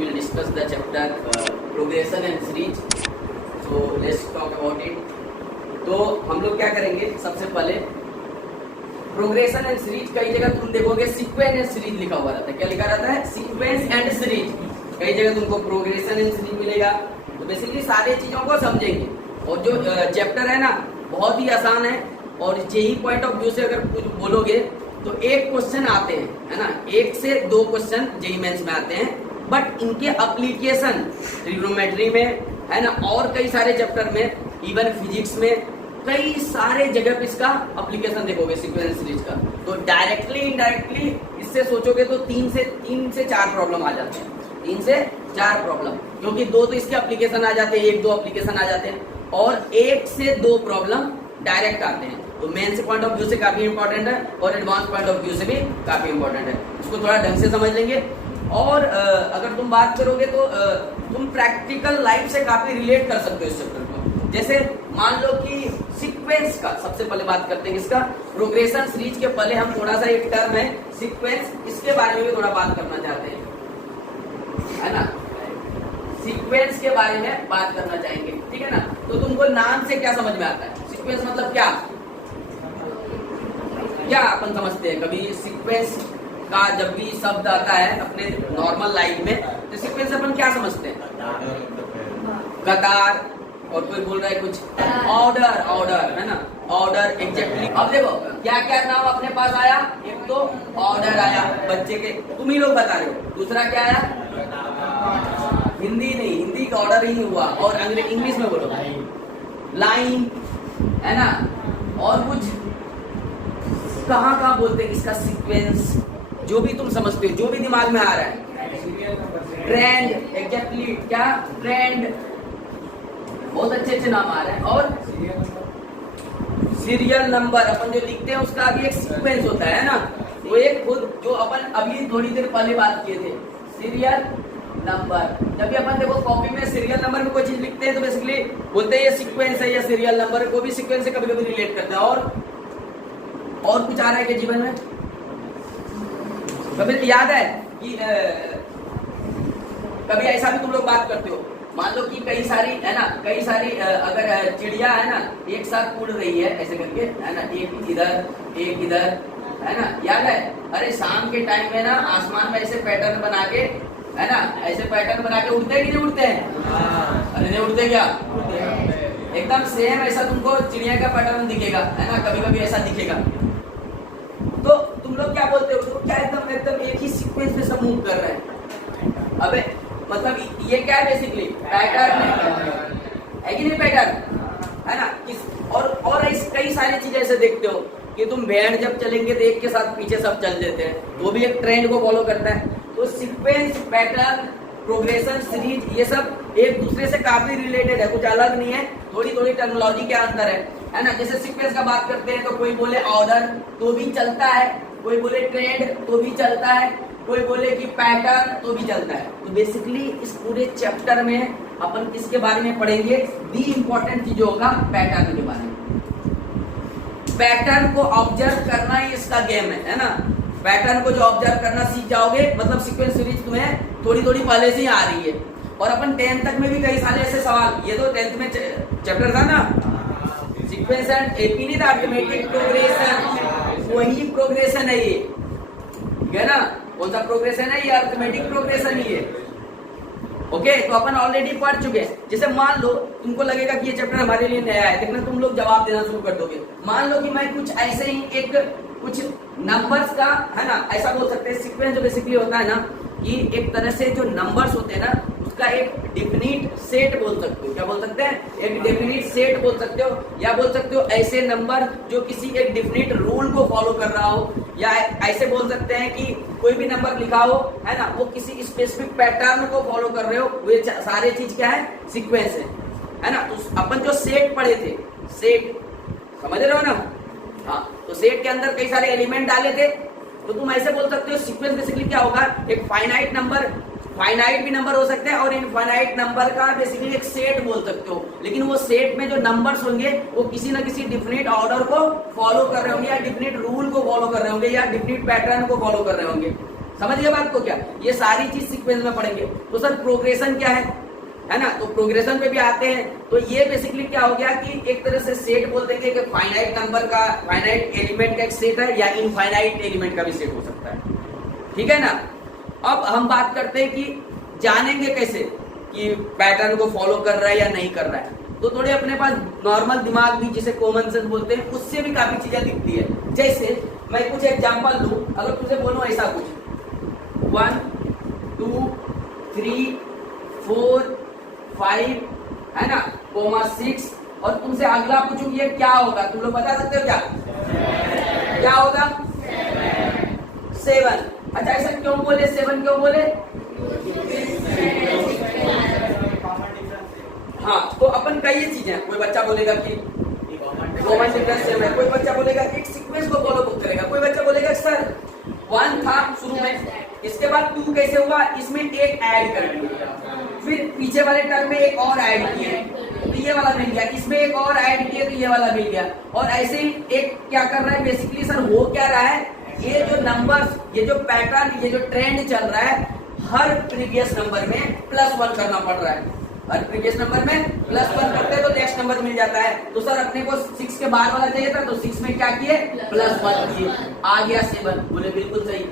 we will discuss the chapter progression and series. So let's talk about it. तो हम लोग क्या करेंगे, सबसे पहले प्रोग्रेशन एंड सीरीज, कई जगह तुम देखोगे सीक्वेंस एंड सीरीज लिखा हुआ रहता है. क्या लिखा रहता है? Sequence and series. कई जगह तुमको प्रोग्रेशन एंड सीरीज मिलेगा. तो बेसिकली सारी चीजों को समझेंगे. और जो चैप्टर है ना, बहुत ही आसान है. और यही पॉइंट ऑफ व्यू से अगर कुछ बोलोगे तो एक क्वेश्चन आते हैं, है ना, 1 से 2 क्वेश्चन जेईई मेंस में आते हैं. बट इनके एप्लीकेशन ट्रिग्नोमेट्री में, है ना, और कई सारे चैप्टर में, इवन फिजिक्स में, कई सारे जगह पे इसका एप्लीकेशन देखोगे सीक्वेंस सीरीज का. तो डायरेक्टली इनडायरेक्टली इससे सोचोगे तो 3 से 4 प्रॉब्लम आ जाते हैं. 3 से 4 प्रॉब्लम, क्योंकि 2 तो इसके एप्लीकेशन आ जाते हैं, 1-2 एप्लीकेशन आ जाते हैं, और 1 से 2 प्रॉब्लम डायरेक्ट आते हैं. तो मेन से पॉइंट ऑफ व्यू से काफी इंपॉर्टेंट है और एडवांस पॉइंट ऑफ व्यू से भी काफी इंपॉर्टेंट है. इसको थोड़ा ढंग से समझ लेंगे. और अगर तुम बात करोगे तो तुम प्रैक्टिकल लाइफ से काफी रिलेट कर सकते हो इस चैप्टर को. जैसे मान लो कि सीक्वेंस का, सबसे पहले बात करते हैं इसका प्रोग्रेशन सीरीज के पहले हम थोड़ा सा एक टर्म है सीक्वेंस, इसके बारे में भी थोड़ा बात करना चाहते हैं, है ना. सीक्वेंस के बारे में बात करना चाहेंगे, ठीक है ना. तो तुमको नाम से क्या समझ में आता है? सीक्वेंस मतलब क्या क्या अपन समझते हैं? कभी सीक्वेंस का जब भी शब्द आता है अपने नॉर्मल लाइफ में, तो सीक्वेंस अपन क्या समझते हैं? कतार, और कोई बोल रहा है कुछ ऑर्डर, है ना, ऑर्डर एग्जैक्टली. अब देखो क्या क्या नाम अपने पास आया. एक तो ऑर्डर आया बच्चे के, तुम ही लोग बता रहे हो. दूसरा क्या आया? हिंदी नहीं, हिंदी का ऑर्डर ही हुआ. और इंग्लिश में बोलो लाइन, है ना. और कुछ कहाँ बोलते हैं इसका सीक्वेंस, जो भी तुम समझते हो, जो भी दिमाग में आ रहा है. ट्रेंड, एग्जैक्टली, क्या ट्रेंड, बहुत अच्छे नाम आ रहे हैं. और सीरियल नंबर अपन जो लिखते हैं उसका भी एक सीक्वेंस होता है ना. वो एक खुद जो अपन अभी थोड़ी देर पहले बात किए थे, सीरियल नंबर. जब भी अपन देखो कॉपी में सीरियल नंबर में कोई चीज लिखते हैं तो बेसिकली बोलते हैं ये सीक्वेंस है या सीरियल नंबर को भी सीक्वेंस से कभी कभी रिलेट करते हैं. और कुछ आ रहा है क्या जीवन में? कभी याद है कि कभी ऐसा भी तुम लोग बात करते हो, मान लो कि कई सारी, है ना, कई सारी अगर चिड़िया, है ना, एक साथ उड़ रही है ऐसे करके, है ना, एक इधर, है ना, याद है? अरे शाम के टाइम में ना आसमान में ऐसे पैटर्न बना के, है ना, ऐसे पैटर्न बना के उड़ते हैं कि नहीं उड़ते हैं? अरे नहीं उड़ते क्या? एकदम सेम ऐसा तुमको चिड़िया का पैटर्न दिखेगा, है ना, कभी कभी ऐसा दिखेगा. तो तुम लोग क्या बोलते हो? तो क्या एकदम एक ही सीक्वेंस में सब मूव कर रहे हैं? अबे मतलब ये क्या है? बेसिकली पैटर्न है कि नहीं? पैटर्न, है ना. और कई सारी चीजें ऐसे देखते हो कि तुम भेड़ जब चलेंगे तो एक के साथ पीछे सब चल देते हैं, वो भी एक ट्रेंड को फॉलो करता है. तो सीक्वेंस, पैटर्न, प्रोग्रेशन, सीरीज, ये सब एक दूसरे से काफी रिलेटेड है, कुछ अलग नहीं है. थोड़ी टर्मिनोलॉजी के अंतर है ना. जैसे सीक्वेंस का बात करते हैं तो कोई बोले ऑर्डर तो भी चलता है, कोई बोले ट्रेंड तो भी चलता है, कोई बोले कि पैटर्न तो भी चलता है. तो बेसिकली इस पूरे चैप्टर में अपन किसके बारे में पढ़ेंगे? दी इंपॉर्टेंट चीज होगा पैटर्न के बारे में. पैटर्न को ऑब्जर्व करना ही इसका गेम है ना. पैटर्न को जो ऑब्जर्व करना सीख जाओगे, मतलब सीक्वेंस सीरीज तुम्हें थोड़ी पहले से ही आ रही है. और अपन 10th तक में भी कई सारे ऐसे सवाल, ये तो 10th में चैप्टर था ना, सीक्वेंस एंड एपी नहीं था, अर्थमेटिक प्रोग्रेशन. वही प्रोग्रेशन है ये, है ना. कौन सा प्रोग्रेशन है? ये अर्थमेटिक प्रोग्रेशन ही है. ओके, तो अपन ऑलरेडी पढ़ चुके हैं. जैसे मान लो तुमको लगेगा कि ये चैप्टर हमारे लिए नया है, देखना तुम लोग जवाब देना शुरू कर दोगे. मान लो कि मैं कुछ ऐसे ही कुछ नंबर्स का, है ना, ऐसा बोल सकते हैं. सीक्वेंस जो बेसिकली होता है ना, कि एक तरह से जो नंबर्स होते हैं ना, उसका एक डिफिनिट सेट बोल सकते हो. क्या बोल सकते हैं? एक डिफिनिट सेट बोल सकते हो, या बोल सकते हो ऐसे नंबर जो किसी एक डिफिनिट रूल को फॉलो कर रहा हो, या ऐसे बोल सकते हैं कि कोई भी नंबर लिखा हो, है ना, वो किसी स्पेसिफिक पैटर्न को फॉलो कर रहे हो. वे सारे चीज क्या है? सीक्वेंस है ना. तो अपन जो सेट पढ़े थे, सेट समझ रहे हो ना? हाँ, तो सेट के अंदर कई सारे एलिमेंट डाले थे. तो तुम ऐसे बोल सकते हो सीक्वेंस बेसिकली क्या होगा? एक फाइनाइट नंबर, फाइनाइट भी नंबर हो सकते हैं, और इनफाइनाइट नंबर का बेसिकली एक सेट बोल सकते हो. लेकिन वो सेट में जो नंबर्स होंगे वो किसी ना किसी डिफिनिट ऑर्डर को फॉलो कर रहे होंगे, या डिफिनिट रूल को फॉलो कर रहे होंगे, या डिफिनिट पैटर्न को फॉलो कर रहे होंगे. समझ गए बात को क्या? ये सारी चीज सीक्वेंस में पढ़ेंगे। तो सर प्रोग्रेशन क्या है ना? तो प्रोग्रेशन पे भी आते हैं। तो ये बेसिकली क्या हो गया कि एक तरह से सेट बोल देंगे कि फाइनाइट नंबर का, फाइनाइट एलिमेंट का एक सेट है, या इनफाइनाइट एलिमेंट का भी सेट हो सकता है। ठीक है ना? अब हम बात करते हैं कि जानेंगे कैसे कि पैटर्न को फॉलो कर रहा है या नहीं कर रहा है। तो थोड़े अपने पास नॉर्मल दिमाग भी, जिसे कॉमन सेंस बोलते हैं, उससे भी काफी चीजें दिखती है। जैसे मैं कुछ एग्जांपल लूं, अगर तुझे बोलूं ऐसा कुछ 1 2 3 4 5 है ना, कोमा 6, और तुमसे अगला पूछूं ये क्या होगा, तुम लोग बता सकते हो क्या? क्या होगा? 7। अच्छा, ऐसा क्यों बोले? 7 क्यों बोले? हाँ, तो अपन का ये चीज है। कोई बच्चा बोलेगा कि कॉमन डिफरेंस 7 है, कोई बच्चा बोलेगा एक सीक्वेंस को फॉलो करेगा, कोई बच्चा बोलेगा सर 1 था शुरू में, इसके बाद 2 कैसे हुआ, इसमें एक ऐड कर दिया, फिर पीछे वाले टर्म में एक और ऐड किया तो ये वाला मिल गया, इसमें एक और ऐड किया तो ये वाला मिल गया। और ऐसे ही एक क्या कर रहा है बेसिकली सर, हो क्या रहा है, ये जो नंबर्स, ये जो पैटर्न, ये जो ट्रेंड चल रहा है, हर प्रीवियस नंबर में +1 करना पड़ रहा है। हर प्रीवियस नंबर में +1 करते हैं तो नेक्स्ट नंबर मिल जाता है। तो सर अपने को 6 के बाद वाला चाहिए था, तो 6 में क्या किए, +1 किए, आ गया 7। बोले बिल्कुल सही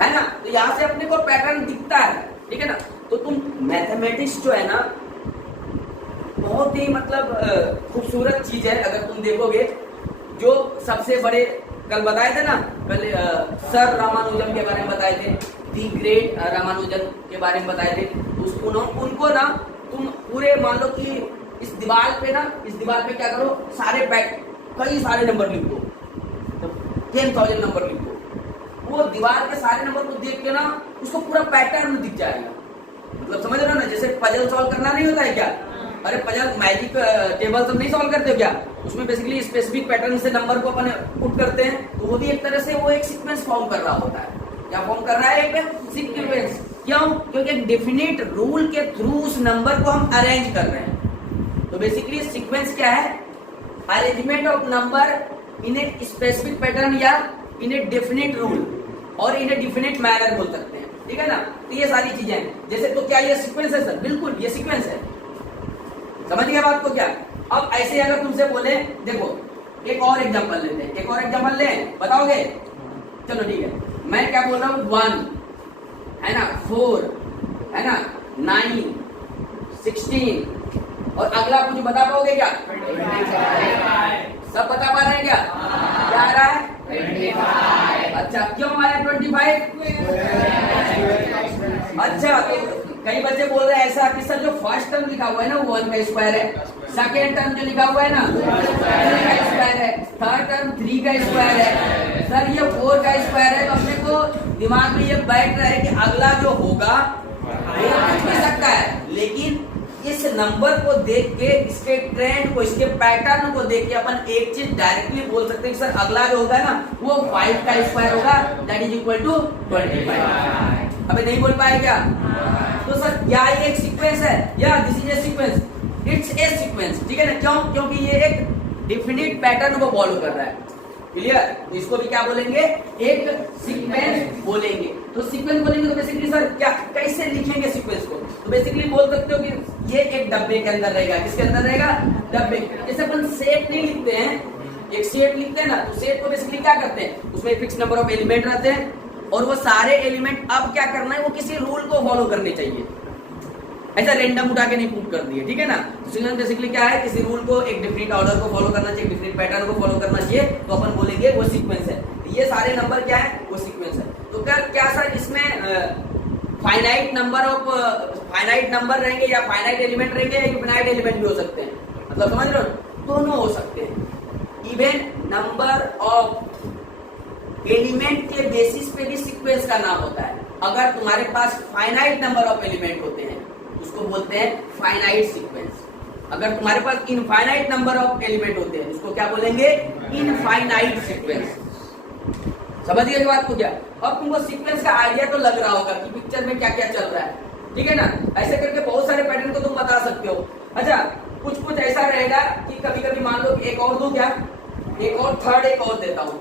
है ना? तो यहाँ से अपने को पैटर्न दिखता है। ठीक है ना? तो तुम मैथमेटिक्स जो है ना, बहुत ही मतलब खूबसूरत चीज है। अगर तुम देखोगे, जो सबसे बड़े कल बताए थे ना, कल सर रामानुजन के बारे में बताए थे, दी ग्रेट रामानुजन के बारे में बताए थे। उनको ना तुम पूरे मान लो कि इस दीवार पे क्या करो, सारे कई सारे नंबर लिख दो, तो 10,000 नंबर लिख दो। वो दीवार के सारे नंबर को देख के ना उसको पूरा पैटर्न दिख जाएगा। मतलब समझ रहे हो ना, जैसे पजल सॉल्व करना नहीं होता है क्या? अरे पजल मैजिक टेबल सब नहीं सॉल्व करते हो क्या? उसमें बेसिकली स्पेसिफिक पैटर्न से नंबर को अपन पुट करते हैं, तो वो भी एक तरह से वो एक सीक्वेंस फॉर्म कर रहा होता है। क्या फॉर्म कर रहा है? एक सीक्वेंस। क्यों? क्योंकि एक डेफिनेट रूल के थ्रू उस नंबर को हम अरेंज कर रहे हैं। तो बेसिकली सीक्वेंस क्या है? Arrangement of number in a specific pattern या इन ए डेफिनेट रूल और इन ए डेफिनेट मैनर बोल सकते हैं। ठीक है ना? तो ये सारी चीजें हैं। जैसे तो क्या ये सीक्वेंस है सर? बिल्कुल ये सीक्वेंस है। समझ गया बात को क्या? अब ऐसे अगर तुमसे बोले, देखो एक और एग्जांपल लेते हैं, एक और एग्जांपल ले, बताओगे? चलो ठीक है, मैं क्या बोल रहा हूँ, 1 है ना, 4 है ना, 9 16, और अगला कुछ बता पाओगे क्या? 25। सब बता पा रहे हैं क्या? क्या आ रहा है? 25। अच्छा, क्यों आ रहा है 25? अच्छा, तो कई बच्चे बोल रहे हैं ऐसा कि सर जो फर्स्ट टर्म लिखा हुआ है ना, वो 1 का स्क्वायर है, सेकेंड टर्म जो लिखा हुआ है ना, 2 का स्क्वायर है, थर्ड टर्म 3 का स्क्वायर है, सर ये 4 का स्क्वायर है। तो अपने को दिमाग में ये बैठ रहा है कि अगला जो होगा वो कुछ भी सकता है, लेकिन इस नंबर को देख के, इसके ट्रेंड को, इसके पैटर्न को देख के अपन एक चीज डायरेक्टली बोल सकते हैं कि सर अगला जो होगा ना, वो 5 का स्क्वायर होगा, दैट इज इक्वल टू 25। अबे नहीं बोल पाए क्या? तो सर क्या ये एक सीक्वेंस है? या this is a sequence, it's a sequence. ठीक है ना? क्यों? क्योंकि ये एक डेफिनेट पैटर्न को फॉलो कर रहा है। क्लियर? तो इसको भी क्या बोलेंगे? एक सीक्वेंस बोलेंगे। तो सीक्वेंस बोलेंगे तो बेसिकली सर क्या, कैसे लिखेंगे सीक्वेंस को? तो बेसिकली बोल सकते हो कि ये एक डब्बे के अंदर रहेगा। किसके अंदर रहेगा? डब्बे। जैसे अपन सेट नहीं लिखते हैं, एक सेट लिखते हैं ना, तो सेट को बेसिकली क्या करते हैं, उसमें फिक्स नंबर ऑफ एलिमेंट रहते हैं, और वो सारे एलिमेंट अब क्या करना है, वो किसी रूल को फॉलो करने चाहिए। ऐसा रेंडम उठा के नहीं पुट कर दिए। ठीक है ना? तो बेसिकली क्या है, किसी रूल को, एक डिफरेंट ऑर्डर को फॉलो करना चाहिए, डिफरेंट पैटर्न को फॉलो करना चाहिए, तो अपन बोलेंगे वो सीक्वेंस है। ये सारे नंबर क्या है? वो सीक्वेंस है। तो क्या सर इसमें फाइनाइट नंबर रहेंगे, या फाइनाइट एलिमेंट रहेंगे, या इनफाइनाइट एलिमेंट भी हो सकते हैं? मतलब समझ रहे हो? दोनों हो सकते हैं। इवन नंबर ऑफ एलिमेंट के बेसिस पे भी सीक्वेंस का नाम होता है। अगर तुम्हारे पास फाइनाइट नंबर ऑफ एलिमेंट होते हैं, उसको बोलते हैं फाइनाइट सीक्वेंस। अगर तुम्हारे पास इनफाइनाइट नंबर ऑफ एलिमेंट होते हैं, उसको क्या बोलेंगे? Infinite sequence. समझ गए बात को क्या? अब तुमको सीक्वेंस का आइडिया तो लग रहा होगा कि पिक्चर में क्या क्या चल रहा है। ठीक है ना? ऐसे करके बहुत सारे पैटर्न को तुम बता सकते हो। अच्छा, कुछ ऐसा रहेगा कि कभी कभी मान लो एक और दूं क्या, एक और थर्ड एक और देता हूं।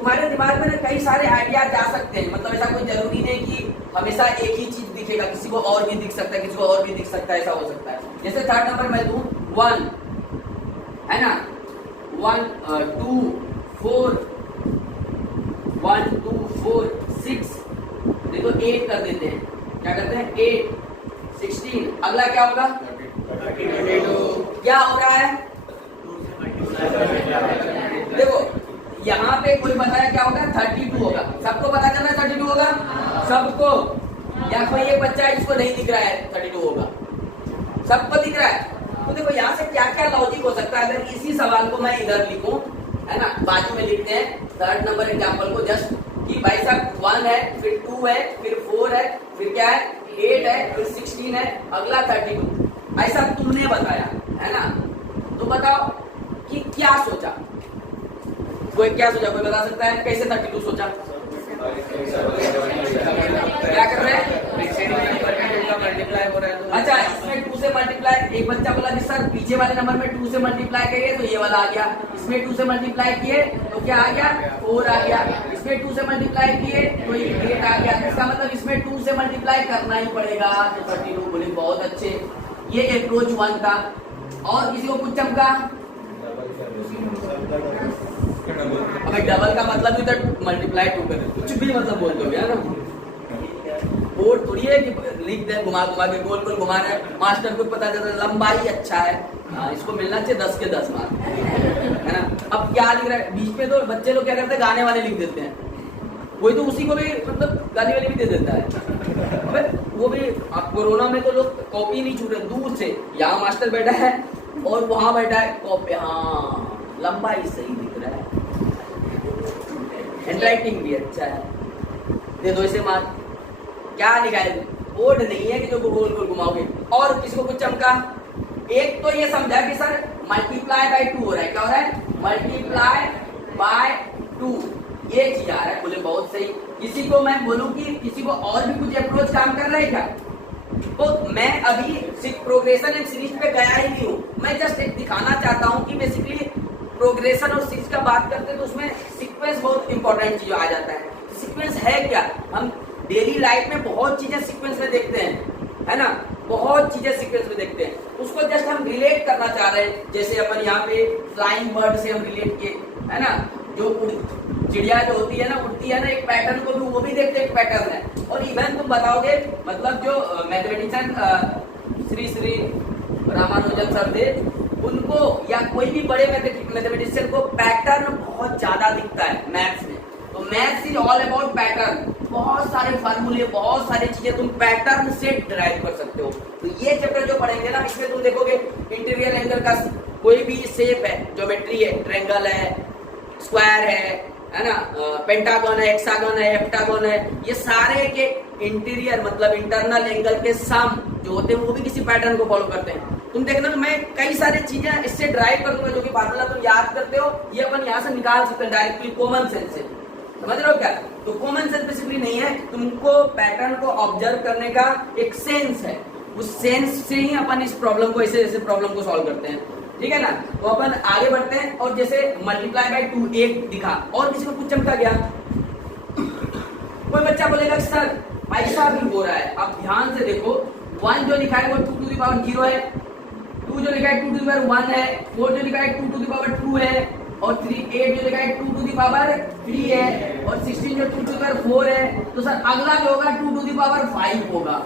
तुम्हारे दिमाग में ना कई सारे आइडिया जा सकते हैं, मतलब ऐसा कोई जरूरी नहीं कि हमेशा एक ही चीज दिखेगा, किसी को और भी दिख सकता है, किसी को और भी दिख सकता है, ऐसा हो सकता है। जैसे थर्ड नंबर मैं दूं 1 है ना, 1 2 4 1 2 4 6, देखो 8 कर देते हैं, क्या करते हैं 8 16, अगला क्या होगा 32, क्या हो रहा है देखो यहाँ पे कोई बताया क्या होगा 32 होगा, सबको पता चल रहा है 32 होगा सबको, या कोई एक बच्चा है जिसको नहीं दिख रहा है 32 होगा, सबको दिख रहा है। तो देखो यहाँ से क्या क्या लॉजिक हो सकता है, अगर इसी सवाल को मैं इधर लिखूं है ना, बाजू में लिखते हैं थर्ड नंबर एग्जाम्पल को जस्ट कि भाई साहब 1 है, फिर 2 है, फिर 4 है, फिर क्या है 8 है, फिर 16 है, अगला 32, ऐसा तुमने बताया है ना। तो बताओ कि क्या सोचा, कोई क्या सोचा, कोई बता सकता है कैसे 32 सोचा, क्या कर रहे हैं मल्टीप्लाई हो रहा है। अच्छा इसमें 2 से मल्टीप्लाई, एक बच्चा बोला कि सर पीछे वाले नंबर में 2 से मल्टीप्लाई करिए तो ये वाला आ गया, इसमें 2 से मल्टीप्लाई किए तो क्या आ गया 4 आ गया, इसमें 2 से मल्टीप्लाई किए तो ये 8 आ गया, इसका मतलब इसमें 2 से मल्टीप्लाई करना ही पड़ेगा तो 32। बोले बहुत अच्छे, ये अप्रोच 1 था। और किसी को कुछ चमका, अबे डबल का मतलब भी तो मल्टीप्लाई 2 कर, कुछ भी मतलब बोल दो है ना, बोर्ड थोड़ी है कि लिख दे घुमा घुमा के गोल गोल घुमा रहे, मास्टर को पता चलता लंबाई अच्छा है, इसको मिलना चाहिए 10 के 10 मार्क है ना। अब क्या लिख रहा है बीच में, तो बच्चे लोग क्या करते हैं गाने वाले लिख देते हैं, कोई तो उसी को भी मतलब गाने वाले भी दे देता है। अबे वो भी अब कोरोना में तो लोग कॉपी नहीं छूट रहे, दूर से यहाँ मास्टर बैठा है और वहां बैठा है कॉपी, हाँ लंबाई सही दिख रहा है, हैंडराइटिंग भी अच्छा है, दे दो इसे मार्क। क्या लिखा है, बोर्ड नहीं है कि जो गोल गोल घुमाओगे। और किसी को कुछ चमका, एक तो ये समझा कि सर मल्टीप्लाई बाय 2 हो रहा है, क्या हो रहा है मल्टीप्लाई बाय 2, ये चीज आ रहा है, बोले बहुत सही। किसी को मैं बोलूं कि किसी को और भी कुछ अप्रोच काम कर रहा है क्या, तो मैं अभी सिर्फ प्रोग्रेशन एंड सीरीज पे गया ही नहीं हूँ, मैं जस्ट एक दिखाना चाहता हूँ कि बेसिकली प्रोग्रेशन और सीरीज का बात करते हैं तो उसमें सीक्वेंस बहुत इंपॉर्टेंट चीज आ जाता है। सीक्वेंस है क्या, हम डेली लाइफ में बहुत चीजें सीक्वेंस में देखते हैं है ना, बहुत चीजें सीक्वेंस में देखते हैं, उसको जस्ट हम रिलेट करना चाह रहे हैं। जैसे अपन यहाँ पे फ्लाइंग बर्ड से हम रिलेट किए है ना, जो चिड़िया जो होती है ना उड़ती है ना, एक पैटर्न को भी वो भी देखते एक पैटर्न है। और इवन तुम बताओगे मतलब जो मैथमेटिशियन श्री श्री रामानुजन सर थे, उनको या कोई भी बड़े मैथमेटिशियन को पैटर्न बहुत ज्यादा दिखता है मैथ्स में। तो maths is all about pattern, बहुत सारे फार्मूले, बहुत सारी चीजें तुम पैटर्न से ड्राइव कर सकते हो। तो ये चैप्टर जो पढ़ेंगे ना, इसमें तुम देखोगे इंटीरियर एंगल का कोई भी शेप है, ज्योमेट्री है, ट्रायंगल है, स्क्वायर है ना, पेंटागन है, हेक्सागन है, हेप्टागन है, ये सारे के इंटीरियर मतलब इंटरनल एंगल के सम जो होते हैं वो भी किसी पैटर्न को फॉलो करते हैं। तुम देखना मैं कई सारी चीजें इससे ड्राइव कर दूंगा, जो कि फार्मूला तुम याद करते हो ये अपन यहाँ से निकाल सकते हैं डायरेक्टली कॉमन सेंस से, समझ रहे हो क्या। तो कॉमन सेंस बेसिकली नहीं है, तुमको पैटर्न को ऑब्जर्व करने का एक सेंस है, उस सेंस से ही अपन इस प्रॉब्लम को ऐसे प्रॉब्लम को सॉल्व करते हैं, ठीक है ना। तो अपन आगे बढ़ते हैं और जैसे मल्टीप्लाई बाय 2 एक दिखा, और किसी को कुछ चमका गया, कोई बच्चा बोलेगा सर ऐसा भी हो रहा है। अब ध्यान से देखो, 1 जो लिखा है वो 2 टू द पावर 0 है, 2 जो लिखा है 2 टू द पावर 1 है, 4 जो लिखा है 2 टू द पावर 2 है, और 8 जो लिखा है 2 टू द पावर 3 है, और 16 जो 2 टू द पावर 4 है। तो सर अगला जो होगा 2 टू द पावर 5 होगा।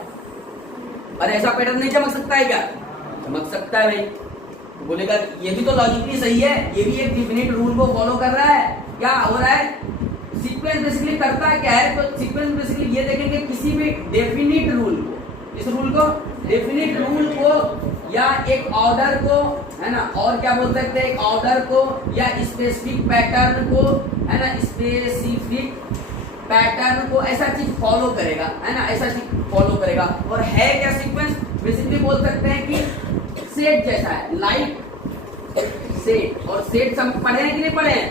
और ऐसा पैटर्न नहीं चमक सकता है क्या, चमक सकता है भाई। बोलेगा ये भी तो लॉजिकली सही है, ये भी एक डेफिनेट रूल को फॉलो कर रहा है। क्या हो रहा है, सीक्वेंस बेसिकली करता है क्या है, तो सीक्वेंस बेसिकली ये देखेंगे किसी भी डेफिनेट रूल को, इस रूल को डेफिनेट रूल को या एक ऑर्डर को है ना, और क्या बोल सकते हैं, एक ऑर्डर को या स्पेसिफिक पैटर्न को है ना, स्पेसिफिक पैटर्न को ऐसा चीज फॉलो करेगा है ना, ऐसा चीज फॉलो करेगा। और है क्या सीक्वेंस, बेसिकली बोल सकते हैं कि सेट जैसा है, लाइक सेट। और सेट हम पढ़े हैं कि नहीं पढ़े हैं,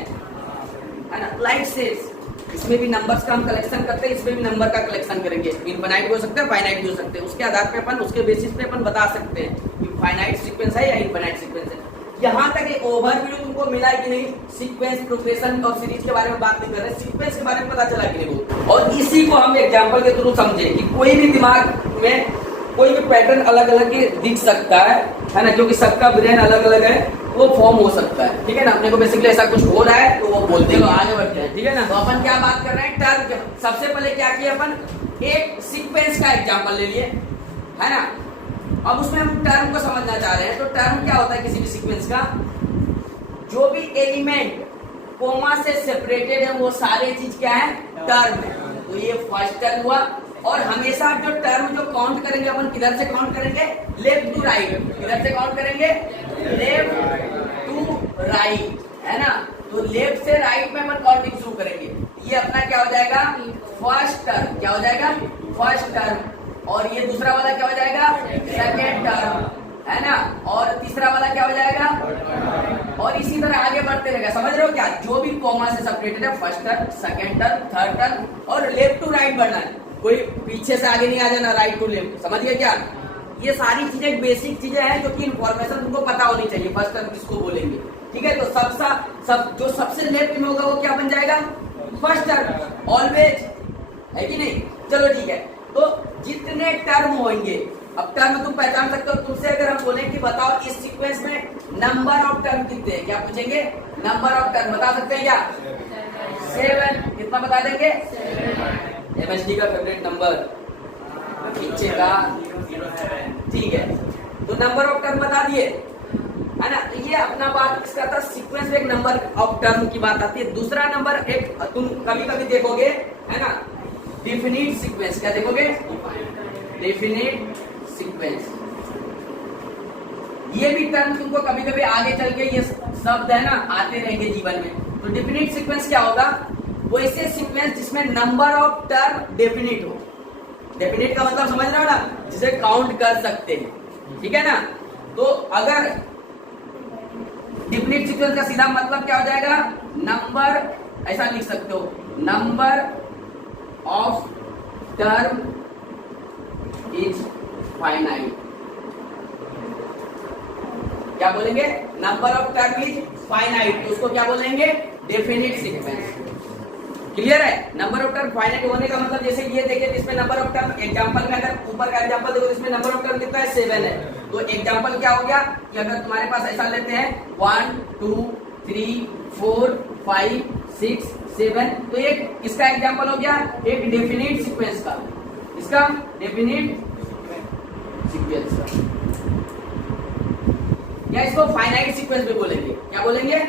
है ना, लाइक सेट्स। इसमें भी नंबर्स का हम कलेक्शन करते हैं, इसमें भी नंबर का कलेक्शन करेंगे। इनफाइनाइट भी हो सकते हैं, फाइनाइट भी हो सकते हैं, उसके आधार पे अपन उसके बेसिस पे अपन बता सकते हैं कि फाइनाइट सीक्वेंस है या इनफाइनाइट सीक्वेंस है। यहाँ तक एक ओवरव्यू तुमको मिला है कि नहीं? सीक्वेंस, प्रोग्रेशन और सीरीज के बारे में बात नहीं कर रहे, सीक्वेंस के बारे में पता चला कि नहीं? और इसी को हम एग्जांपल के थ्रू समझे कि कोई भी दिमाग में कोई भी पैटर्न अलग अलग दिख सकता है ना, क्योंकि सबका ब्रेन अलग अलग है, वो फॉर्म हो सकता है, ठीक है ना। अपने को बेसिकली ऐसा कुछ हो रहा है तो वो बोलते हैं, आगे बढ़ते हैं, ठीक है ना। तो अपन क्या बात कर रहे हैं? टर्म। सबसे पहले क्या किया अपन? एक सीक्वेंस का एग्जांपल ले लिए, है ना। अब उसमें हम टर्म को समझना चाह रहे हैं। तो टर्म क्या होता है किसी भी सीक्वेंस का? जो भी एलिमेंट कोमा से सेपरेटेड है वो सारे चीज क्या है? टर्म है। तो ये फर्स्ट टर्म हुआ। और हमेशा जो टर्म जो काउंट करेंगे अपन किधर से काउंट करेंगे? Left to right. किधर से काउंट करेंगे? लेफ्ट टू राइट, है ना। तो लेफ्ट से राइट में अपन काउंटिंग शुरू करेंगे। ये अपना क्या हो जाएगा? First term. क्या हो जाएगा? First term. और ये दूसरा वाला क्या हो जाएगा? सेकेंड टर्म, है ना। और तीसरा वाला क्या हो जाएगा? और इसी तरह आगे बढ़ते रहेगा। समझ रहे हो क्या? जो भी कॉमा से सेपरेटेड है, first term, second term, third term, और लेफ्ट टू राइट बढ़ना है। कोई पीछे से आगे नहीं आ जाना, राइट टू लेफ्ट। समझ गए क्या? ये सारी चीजें बेसिक चीजें हैं जो कि इन्फॉर्मेशन तुमको पता होनी चाहिए। फर्स्ट टर्म किसको बोलेंगे, ठीक है। तो जो सबसे लेफ्ट में होगा वो क्या बन जाएगा? फर्स्ट टर्म, ऑलवेज, है कि नहीं? चलो ठीक है। तो जितने टर्म होंगे, अब टर्म तुम पहचान सकते हो। तुमसे अगर हम बोलें कि बताओ इस सीक्वेंस में नंबर ऑफ टर्म कितने हैं, क्या पूछेंगे? नंबर ऑफ टर्म बता सकते हैं क्या? 7। कितना बता देंगे? MSD का फेवरेट नंबर पीछे का, ठीक है। तो नंबर ऑफ टर्म बता दिए, है ना। तो ये अपना बात किसका था? सीक्वेंस में एक नंबर ऑफ टर्म की बात आती है। दूसरा नंबर एक तुम कभी कभी देखोगे, है ना, डेफिनिट सीक्वेंस। क्या देखोगे? Definite sequence. ये भी टर्म तुमको कभी कभी आगे चल के ये शब्द है ना आते रहेंगे जीवन में। तो डेफिनिट सीक्वेंस क्या होगा? वो ऐसे सीक्वेंस जिसमें नंबर ऑफ टर्म डेफिनिट हो। डेफिनिट का मतलब समझ रहे हो ना? जिसे काउंट कर सकते हैं, ठीक है ना। तो अगर डेफिनिट सीक्वेंस का सीधा मतलब क्या हो जाएगा? नंबर, ऐसा लिख सकते हो, number of term is finite. क्या बोलेंगे? Number of term is finite. तो उसको क्या बोलेंगे? Definite sequence. क्लियर है? नंबर ऑफ टर्म फाइनाइट होने का मतलब जैसे ये देखिए, इसमें नंबर ऑफ टर्म एग्जांपल में, अगर ऊपर का एग्जांपल देखो, इसमें नंबर ऑफ टर्म कितना है? 7 है। तो एग्जांपल क्या हो गया कि अगर तुम्हारे पास ऐसा लेते हैं 1 2 3 4 5 6 7, तो एक किसका एग्जांपल हो गया? एक डेफिनिट सीक्वेंस का। इसका डेफिनिट सीक्वेंस का, या इसको फाइनाइट सीक्वेंस भी बोलेंगे। क्या बोलेंगे?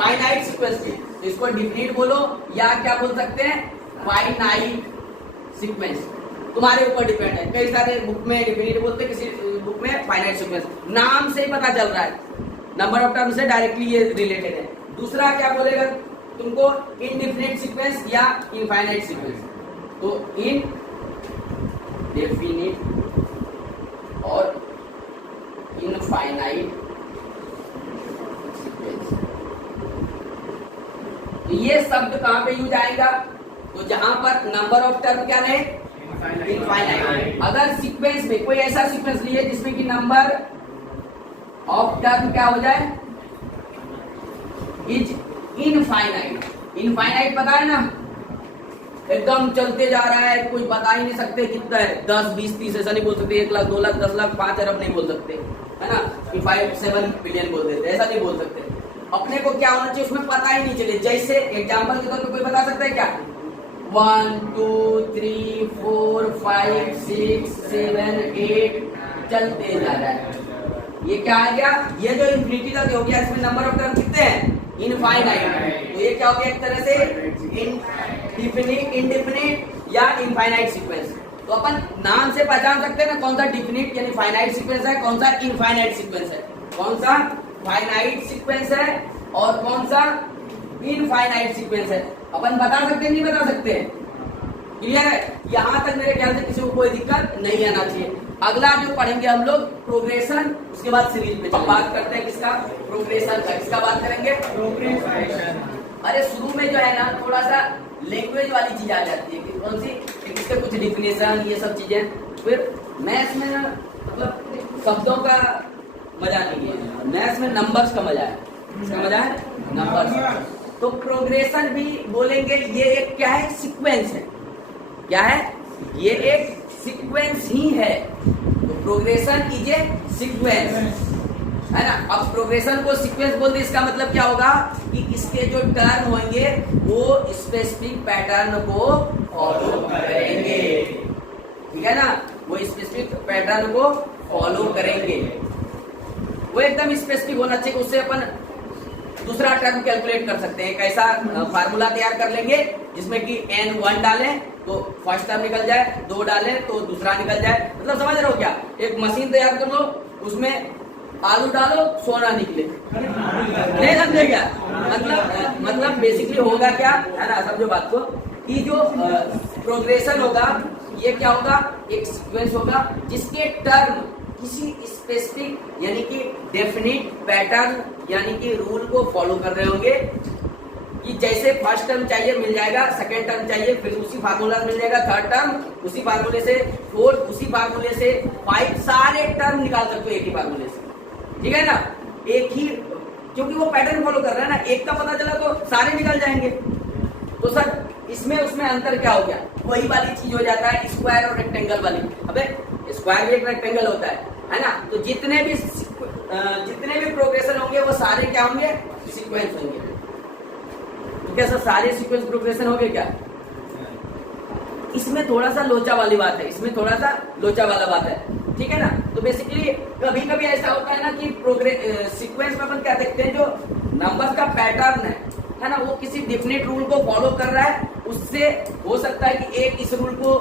फाइनाइट सीक्वेंस भी। तो इसको डेफिनिट बोलो या क्या बोल सकते हैं? Finite sequence. तुम्हारे ऊपर डिपेंड है। कई सारे बुक में डेफिनिट बोलते हैं, किसी बुक में फाइनाइट सीक्वेंस। नाम से ही पता चल रहा है, नंबर ऑफ टर्म से डायरेक्टली ये रिलेटेड है। दूसरा क्या बोलेगा तुमको? इनडेफिनिट सीक्वेंस या इनफाइनाइट सीक्वेंस। तो इनडेफिनिट और इनफाइनाइट सीक्वेंस। तो ये शब्द कहां पे यूज आएगा? तो जहां पर नंबर ऑफ टर्म क्या है? इनफाइनाइट। अगर सीक्वेंस में कोई ऐसा सीक्वेंस लिए जिसमें कि नंबर ऑफ टर्म क्या हो जाए? Is infinite. इनफाइनाइट पता है ना, एकदम चलते जा रहा है, कोई बता ही नहीं सकते कितना है, 10 20 30 ऐसा नहीं बोल सकते, 1 लाख 2 लाख 10 लाख 5 अरब नहीं बोल सकते, है ना, कि 5-7 बिलियन बोल देते, ऐसा नहीं बोल सकते। अपने को क्या होना चाहिए उसमें पता ही नहीं चले। जैसे एग्जाम्पल के तौर पर कोई बता सकता है क्या? 1 2 3 4 5 6 7 8 चलते जा रहा है। ये क्या आ गया? ये जो इन्फिनिटी तक हो गया, इसमें नंबर ऑफ टर्म कितने हैं? इनफाइनाइट। तो ये क्या हो गया? एक तरह से इनडेफिनिट या इनफाइनाइट सीक्वेंस। तो अपन नाम से पहचान सकते हैं ना कौन सा डिफिनिट यानी फाइनाइट सीक्वेंस है, कौन सा इनफाइनाइट सीक्वेंस है, कौन सा फाइनाइट सीक्वेंस है और कौन सा इनफाइनाइट सीक्वेंस है। अपन बता सकते हैं, नहीं बता सकते? क्लियर है? यहां तक मेरे ख्याल से किसी को कोई दिक्कत नहीं आना चाहिए। अगला जो पढ़ेंगे हम लोग प्रोग्रेशन, उसके बाद सीरीज पे बात करते हैं किसका? प्रोग्रेशन का। किसका बात करेंगे? प्रोग्रेशन। अरे शुरू में जो है ना थोड़ा सा लैंग्वेज वाली चीज आ जाती है कि कौन सी, इसके कुछ डिफिनेशन ये सब चीजें। फिर मैथ्स में मतलब शब्दों का मजा नहीं है, मैथ्स में नंबर्स का मजा है। इसका मजा है नंबर्स। तो प्रोग्रेशन भी बोलेंगे ये एक क्या है, सीक्वेंस है। क्या है ये, एक सीक्वेंस ही है। तो प्रोग्रेशन इज ए सीक्वेंस, है ना। अब प्रोग्रेशन को सीक्वेंस बोलते इसका मतलब क्या होगा कि इसके जो टर्म होंगे वो स्पेसिफिक पैटर्न को फॉलो करेंगे, ठीक है ना। वो स्पेसिफिक पैटर्न को फॉलो करेंगे, वो एकदम स्पेसिफिक होना चाहिए। उससे अपन दूसरा टर्म कैलकुलेट कर सकते हैं। कैसा फार्मूला तैयार कर लेंगे जिसमें कि n1 डालें तो फर्स्ट टर्म निकल जाए, 2 डालें तो दूसरा निकल जाए। मतलब समझ रहे हो क्या, एक मशीन तैयार कर लो, उसमें आलू डालो सोना निकले, नहीं समझे क्या। मतलब बेसिकली होगा क्या, है ना, समझो बात को, कि जो प्रोग्रेशन होगा ये क्या होगा, एक सीक्वेंस होगा जिसके टर्म किसी स्पेसिफिक यानी कि डेफिनिट पैटर्न यानी कि रूल को फॉलो कर रहे होंगे। कि जैसे फर्स्ट टर्म चाहिए मिल जाएगा, सेकेंड टर्म चाहिए फिर उसी फार्मूला मिल जाएगा, थर्ड टर्म उसी फार्मूले से, फोर्थ उसी फार्मूले से, 5 सारे टर्म निकाल सकते हो एक ही फार्मूले से, ठीक है ना। एक ही, क्योंकि वो पैटर्न फॉलो कर रहा है ना, एक का पता चला तो सारे निकल जाएंगे। तो सर इसमें उसमें अंतर क्या हो गया, वही वाली चीज हो जाता है स्क्वायर और रेक्टेंगल वाली। अबे स्क्वायर भी एक रेक्टेंगल होता है ना। तो जितने भी प्रोग्रेशन होंगे वो सारे क्या होंगे, सीक्वेंस होंगे। तो क्या सर सारे सीक्वेंस प्रोग्रेशन होंगे क्या, इसमें थोड़ा सा लोचा वाली बात है, इसमें थोड़ा सा लोचा वाला बात है, ठीक है ना। तो बेसिकली कभी कभी ऐसा होता है ना कि सीक्वेंस में अपन क्या देखते हैं, जो नंबर का पैटर्न है ना, वो किसी डिफिनिट रूल को फॉलो कर रहा है। उससे हो सकता है कि एक इस रूल को,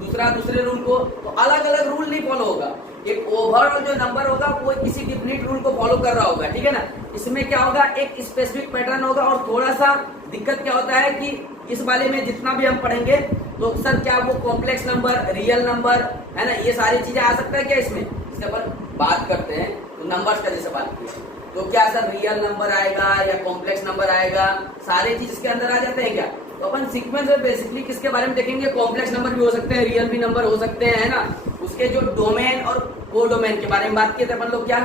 दूसरा दूसरे रूल को, तो अलग अलग रूल नहीं फॉलो होगा। एक ओवरऑल जो नंबर होगा वो किसी डिफिनिट रूल को फॉलो कर रहा होगा, ठीक है ना। इसमें क्या होगा, एक स्पेसिफिक पैटर्न होगा। और थोड़ा सा दिक्कत क्या होता है कि इस वाले में जितना भी हम पढ़ेंगे तो सर क्या वो कॉम्प्लेक्स नंबर, रियल नंबर, है ना, ये सारी चीजें आ सकता है क्या इसमें। इससे अपन बात करते हैं तो नंबर्स का जैसे बात की तो क्या सर रियल नंबर आएगा या कॉम्प्लेक्स नंबर आएगा, सारे चीज इसके अंदर आ जाते हैं क्या। तो अपन सीक्वेंस में बेसिकली किसके बारे में देखेंगे, कॉम्प्लेक्स नंबर भी हो सकते हैं, रियल भी नंबर हो सकते हैं, है ना। उसके जो डोमेन और कोडोमेन के बारे में बात किए थे अपन लोग, क्या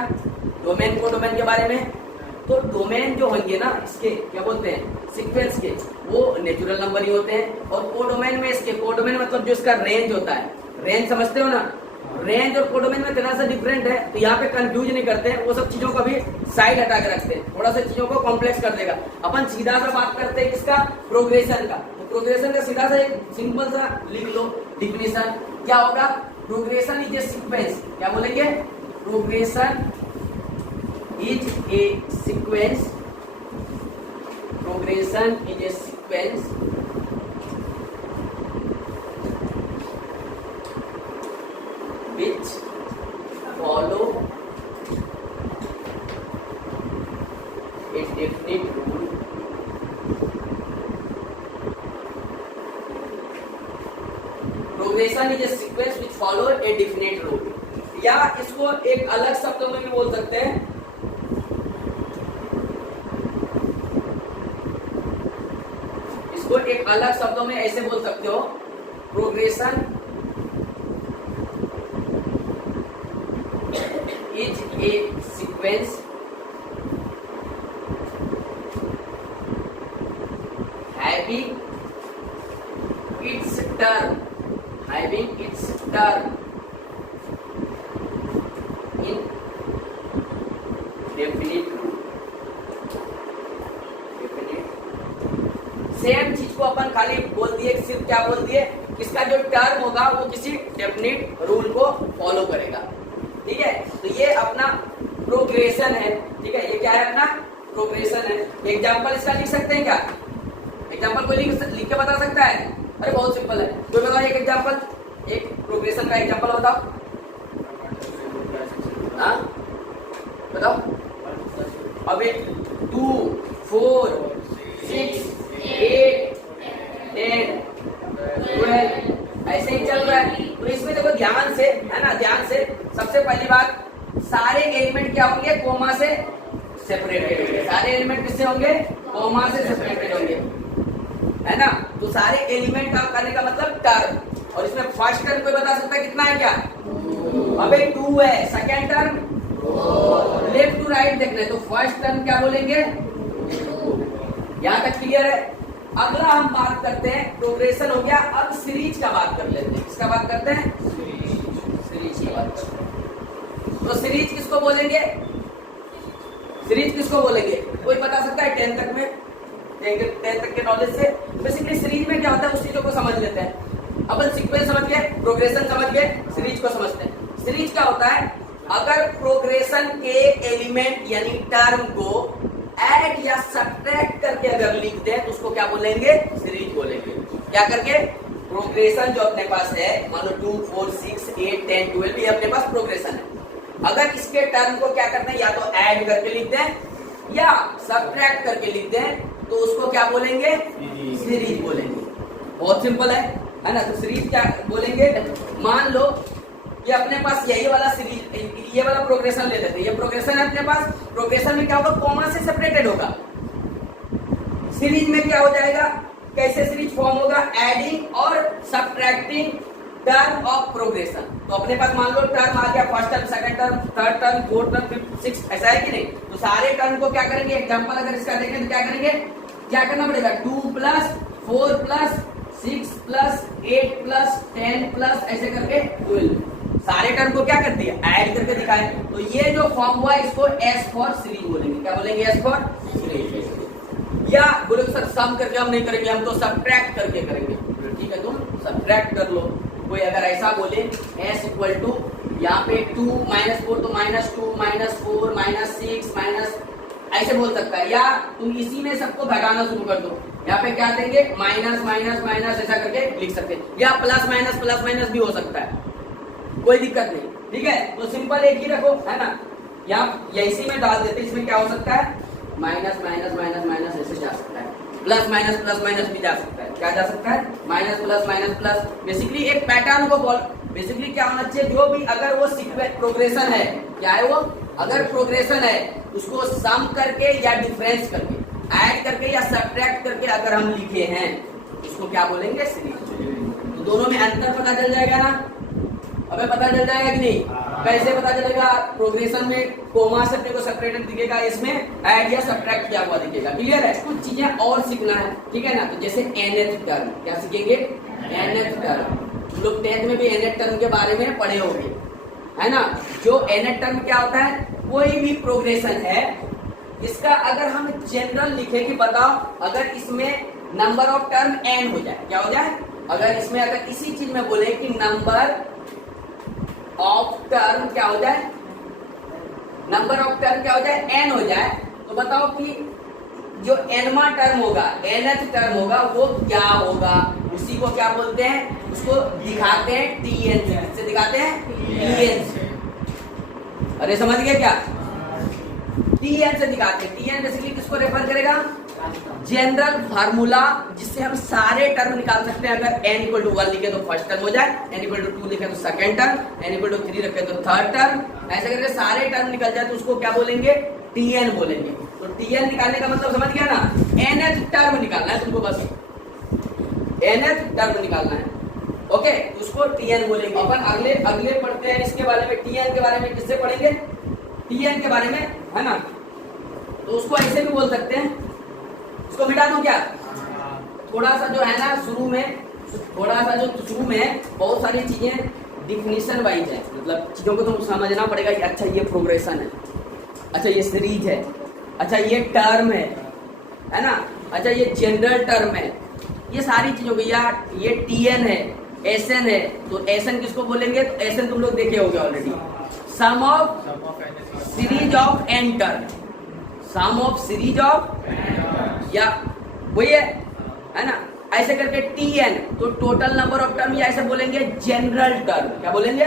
डोमेन कोडोमेन के बारे में। तो डोमेन जो होंगे ना इसके क्या बोलते हैं, सीक्वेंस के, वो नेचुरल नंबर ही होते हैं। और कोडोमेन में इसके, कोडोमेन मतलब जो इसका रेंज होता है, रेंज समझते हो ना, रेंज और कोडोमेन में थोड़ा सा डिफरेंट है। तो यहाँ पे कंफ्यूज नहीं करते हैं, वो सब चीजों को भी साइड हटा के रखते हैं, थोड़ा सा चीजों को कॉम्प्लेक्स कर देगा। अपन सीधा सा बात करते हैं किसका, प्रोग्रेशन का। तो प्रोग्रेशन का सीधा सा एक सिंपल सा लिख लो डिफिनेशन, क्या होगा, प्रोग्रेशन इज ए सीक्वेंस। क्या बोलेंगे, progression is a sequence, progression is a sequence which follow a definite rule progression is a sequence which follow a definite rule। या इसको एक अलग शब्दों में भी बोल सकते हैं, इसको एक अलग शब्दों में ऐसे बोल सकते हो, progression is a sequence having its term in definite rule। Same चीज को अपन खाली बोल दिए, सिर्फ क्या बोल दिए, इसका जो टर्म होगा वो किसी डेफिनिट रूल को फॉलो करेगा, ठीक है। तो ये अपना प्रोग्रेशन है, ठीक है, ये क्या है अपना प्रोग्रेशन है। एग्जांपल इसका लिख सकते हैं क्या, एग्जांपल कोई लिख के बता सकता है, अरे बहुत सिंपल है, कोई बताओ एक एग्जांपल, एक प्रोग्रेशन का एग्जांपल बताओ, हाँ बताओ। अभी 2 4 6 8 10 12 ऐसे ही चल रहा है। तो इसमें देखो ध्यान से, है ना, ध्यान से, सबसे पहली बात सारे एलिमेंट क्या होंगे, कोमा से सेपरेटेड होंगे। सारे एलिमेंट किससे होंगे, कोमा से सेपरेटेड होंगे, है ना। तो सारे एलिमेंट का करने का मतलब टर्म, और इसमें फर्स्ट टर्म कोई बता सकता है कितना है क्या, अबे 2 है, second term left to right देखना है तो फर्स्ट टर्म क्या बोलेंगे, यहां तक क्लियर है। अगला हम बात करते हैं, प्रोग्रेशन हो गया, अब सीरीज का बात कर लेते हैं। किसका बात करते हैं, सीरीज की बात। तो सीरीज किसको बोलेंगे, सीरीज किसको बोलेंगे, कोई बता सकता है 10 तक में, 10 तक के नॉलेज से? बेसिकली सीरीज में क्या होता है उस चीजों को समझ लेते हैं। अपन सीक्वेंस समझ गए, प्रोग्रेशन समझ गए, सीरीज को समझते हैं। सीरीज क्या होता है, अगर प्रोग्रेशन के एलिमेंट यानी टर्म को ऐड या सब्ट्रैक्ट करके अगर लिख दें तो उसको क्या बोलेंगे, सीरीज बोलेंगे। क्या करके, प्रोग्रेशन जो अपने पास है, मान लो 2, 4, 6, 8, 10, 12 ये अपने पास प्रोग्रेशन है। अगर इसके टर्म को क्या करते हैं, या तो ऐड करके लिख दें या सब्ट्रैक्ट करके लिख दें तो उसको क्या बोलेंगे, सीरीज बोलेंगे। बहुत सिंपल है ना। तो सीरीज क्या बोलेंगे, मान लो कि अपने पास यही वाला सीरीज, ये वाला प्रोग्रेशन ले लेते हैं। ये प्रोग्रेशन है अपने पास, प्रोग्रेशन में क्या होगा, कॉमा से सेपरेटेड होगा। सीरीज में क्या हो जाएगा, कैसे सीरीज फॉर्म होगा, एडिंग और सब्ट्रैक्टिंग टर्म ऑफ प्रोग्रेशन। तो अपने पास मान लो टर्म आ गया, first term, second term, third term, fourth term, fifth, sixth, ऐसा है कि नहीं? तो सारे टर्म को क्या करेंगे, एग्जांपल अगर इसका देखें तो क्या करेंगे, क्या करना पड़ेगा, 2 + 4 + 6 + 8 + 10 + ऐसे करके 12 सारे टर्म को क्या करती है, ऐड करके दिखाए। तो ये जो फॉर्म हुआ इसको एस फॉर सीरीज बोलेंगे। क्या बोलेंगे, एस फॉर सीरीज। या बोलो सर सम करके हम नहीं करेंगे, हम तो सब्ट्रैक्ट करके करेंगे। ठीक है, तुम सब्ट्रैक्ट कर लो। कोई अगर ऐसा बोले s = यहाँ पे 2 - 4 तो -2 -4 -6 ऐसे बोल सकता है। या तुम इसी में सबको घटाना शुरू कर दो, यहाँ पे क्या देंगे, माइनस माइनस माइनस ऐसा करके लिख सकते हैं। या प्लस माइनस भी हो सकता है, कोई दिक्कत नहीं। ठीक है, तो सिंपल एक ही रखो, है ना। यहाँ इसी में डाल देते, इसमें क्या हो सकता है, माइनस माइनस माइनस माइनस ऐसे जा सकता है, प्लस माइनस भी जा सकता है। क्या जा सकता है, माइनस प्लस। बेसिकली एक पैटर्न को बेसिकली क्या होना चाहिए, जो भी अगर वो सीक्वेंस प्रोग्रेशन है, क्या है वो, अगर प्रोग्रेशन है उसको सम करके या डिफरेंस करके, ऐड करके या सब्ट्रैक्ट करके अगर हम लिखे हैं उसको क्या बोलेंगे, सीरीज। तो दोनों में अंतर पता चल जाएगा ना, हमें पता चल जाएगा कि नहीं? कैसे पता चलेगा, प्रोग्रेशन में कोमा से अपने को सेपरेटेड दिखेगा, इसमें ऐड या सब्ट्रैक्ट किया हुआ दिखेगा। क्लियर है? कुछ चीजें और सीखना है, ठीक है ना। तो जैसे nth टर्म, क्या सीखेंगे, nth टर्म। तुम लोग 10th में भी nth टर्म के बारे में पढ़े होंगे, है ना। जो nth टर्म क्या होता है, कोई भी प्रोग्रेशन है, इसका अगर हम जनरल लिखे कि बताओ अगर इसमें नंबर ऑफ टर्म n हो जाए, क्या हो जाए, अगर इसमें अगर इसी चीज में बोले कि नंबर ऑफ टर्म क्या हो जाए, नंबर ऑफ टर्म क्या हो जाए, n हो जाए, तो बताओ कि जो nवां टर्म होगा, nth टर्म होगा, वो क्या होगा, उसी को क्या बोलते हैं, उसको दिखाते हैं tn से दिखाते हैं, tn से। अरे समझ गए क्या, tn से दिखाते हैं। tn बेसिकली किसको रेफर करेगा, जनरल फार्मूला, जिससे हम सारे टर्म निकाल सकते हैं। अगर n = 1 लिखे तो फर्स्ट टर्म हो जाए, n = 2 लिखे तो सेकंड टर्म, n = 3 रखे तो थर्ड टर्म, ऐसे करके सारे टर्म निकल जाए तो उसको क्या बोलेंगे, tn बोलेंगे। तो tn निकालने का मतलब समझ गया ना, nth टर्म निकालना है तुमको, बस nth टर्म निकालना है। ओके, उसको tn बोलेंगे। अपन अगले पढ़ते हैं इसके बारे में, tn के बारे में। किससे पढ़ेंगे, tn के बारे में, है ना। तो उसको ऐसे भी बोल सकते हैं, इसको मिटा दूं क्या, थोड़ा सा जो है ना शुरू में, बहुत सारी चीजें डिफिनीशन वाइज है, मतलब चीजों को तुम समझना पड़ेगा कि अच्छा ये प्रोग्रेशन है, अच्छा ये सीरीज है, अच्छा ये टर्म है ना, अच्छा ये जनरल टर्म है, ये सारी चीजों को, या ये tn है, sn है। तो sn किसको बोलेंगे, तो sn तुम लोग देखे होंगे already, sum of series of n term, sum of series of, या वही है ना। ऐसे करके tn, तो टोटल नंबर ऑफ टर्म, या ऐसे बोलेंगे जनरल टर्म। क्या बोलेंगे,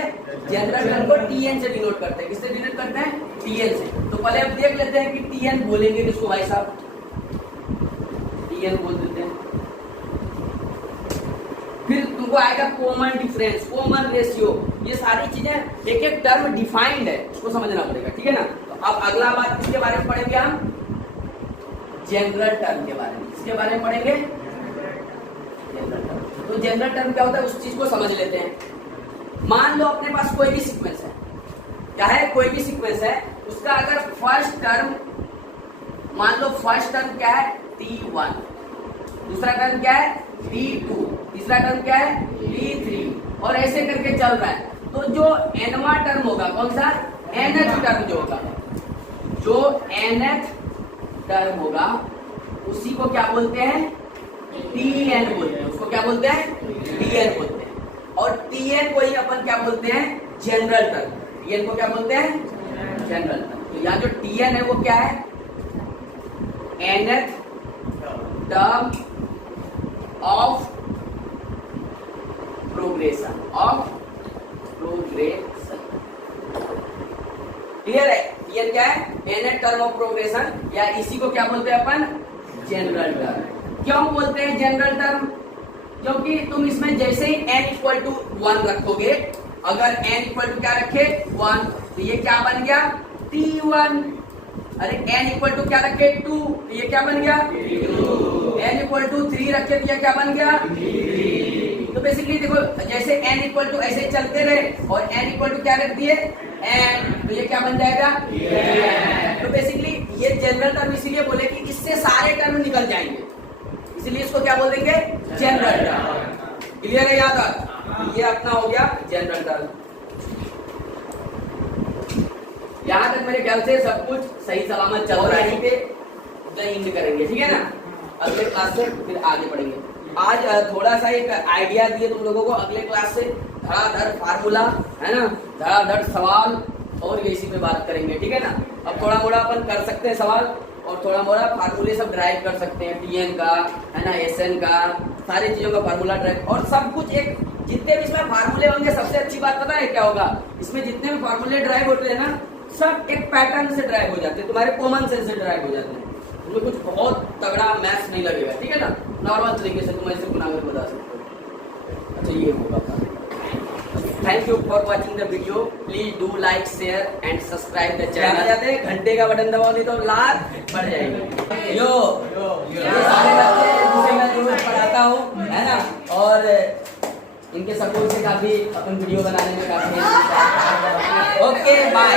जनरल टर्म को tn से डिनोट करते हैं। किससे डिनोट करते हैं, tn से। तो पहले अब देख लेते हैं कि tn बोलेंगे किसको, भाई साहब tn बोल देते हैं। फिर तुमको आएगा कॉमन डिफरेंस, कॉमन रेशियो, ये सारी चीजें एक एक टर्म डिफाइंड है, उसको समझना पड़ेगा, ठीक है ना। तो अब अगला बात किसके बारे में पढ़ेंगे हम, जनरल टर्म के बारे में। किसके बारे में पढ़ेंगे, जनरल टर्म। तो जनरल टर्म क्या होता है उस चीज को समझ लेते हैं। मान लो अपने पास कोई भी सीक्वेंस है, चाहे कोई भी सीक्वेंस है, उसका अगर फर्स्ट टर्म, मान लो फर्स्ट टर्म क्या है t1, दूसरा टर्म क्या है t2, तीसरा टर्म क्या है t3, और ऐसे करके चल रहा है, तो जो nवां टर्म होगा, कौन सा nth टर्म जो होगा, जो nth टर्म होगा उसी को क्या बोलते हैं tn बोलते हैं, उसको क्या बोलते हैं tn बोलते हैं। और tn को ही अपन क्या बोलते हैं जनरल टर्म, tn को क्या बोलते हैं जनरल टर्म। तो यहाँ जो tn है वो क्या है nth term of progression, clear है। ये क्या है nth टर्म ऑफ प्रोग्रेशन, या इसी को क्या बोलते हैं अपन जनरल टर्म। क्यों बोलते हैं जनरल टर्म, क्योंकि तुम इसमें जैसे ही n इक्वल टू 1 रखोगे, अगर n इक्वल टू क्या रखे 1, तो ये क्या बन गया t1। अरे n इक्वल टू क्या रखे 2, तो ये क्या बन गया n इक्वल टू 3 रखे, तो ये क्या बन गया। तो बेसिकली देखो, जैसे n इक्वल टू ऐसे चलते रहे और n इक्वल टू क्या रख दिए n, तो ये क्या बन जाएगा। तो बेसिकली ये जनरल टर्म इसीलिए बोले कि इससे सारे टर्म निकल जाएंगे, इसलिए इसको क्या बोल देंगे जनरल टर्म। क्लियर है यहाँ तक, ये अपना हो गया जनरल टर्म। यहाँ तक मेरे ख्याल से सब कुछ सही सलामत चल रहा है, यहीं पे एंड करेंगे, ठीक है ना। अगले क्लास से फिर आगे बढ़ेंगे। आज थोड़ा सा एक आइडिया दिए तुम लोगों को, अगले क्लास से धड़ाधड़ फार्मूला है ना, धड़ाधड़ सवाल और इसी पे बात करेंगे, ठीक है ना। अब थोड़ा मोड़ा अपन कर सकते हैं सवाल, और थोड़ा मोड़ा फार्मूले सब ड्राइव कर सकते हैं, टीएन का है ना, एसएन का, सारी चीजों का फार्मूला ड्राइव, और सब कुछ एक जितने भी इसमें फार्मूले होंगे, सबसे अच्छी बात पता है क्या होगा, इसमें जितने भी फार्मूले ड्राइव होते हैं ना, सब एक पैटर्न से ड्राइव हो जाते हैं, तुम्हारे कॉमन सेंस से ड्राइव हो जाते हैं, तुम्हें कुछ बहुत तगड़ा मैथ्स नहीं लगेगा, ठीक है ना। नॉर्मल तरीके से तुम ऐसे बनाकर बता सकते हो। अच्छा ये होगा। Thank you for watching the video, please do like share and subscribe the channel. जाते हैं घंटे का बटन दबाओ, नहीं तो लात बढ़ जाएगी। यो ये सारे बच्चे जिसे मैं रोज पढ़ाता हूँ है ना, और इनके सपोर्ट से काफी अपन वीडियो बनाने में काफी। Okay bye.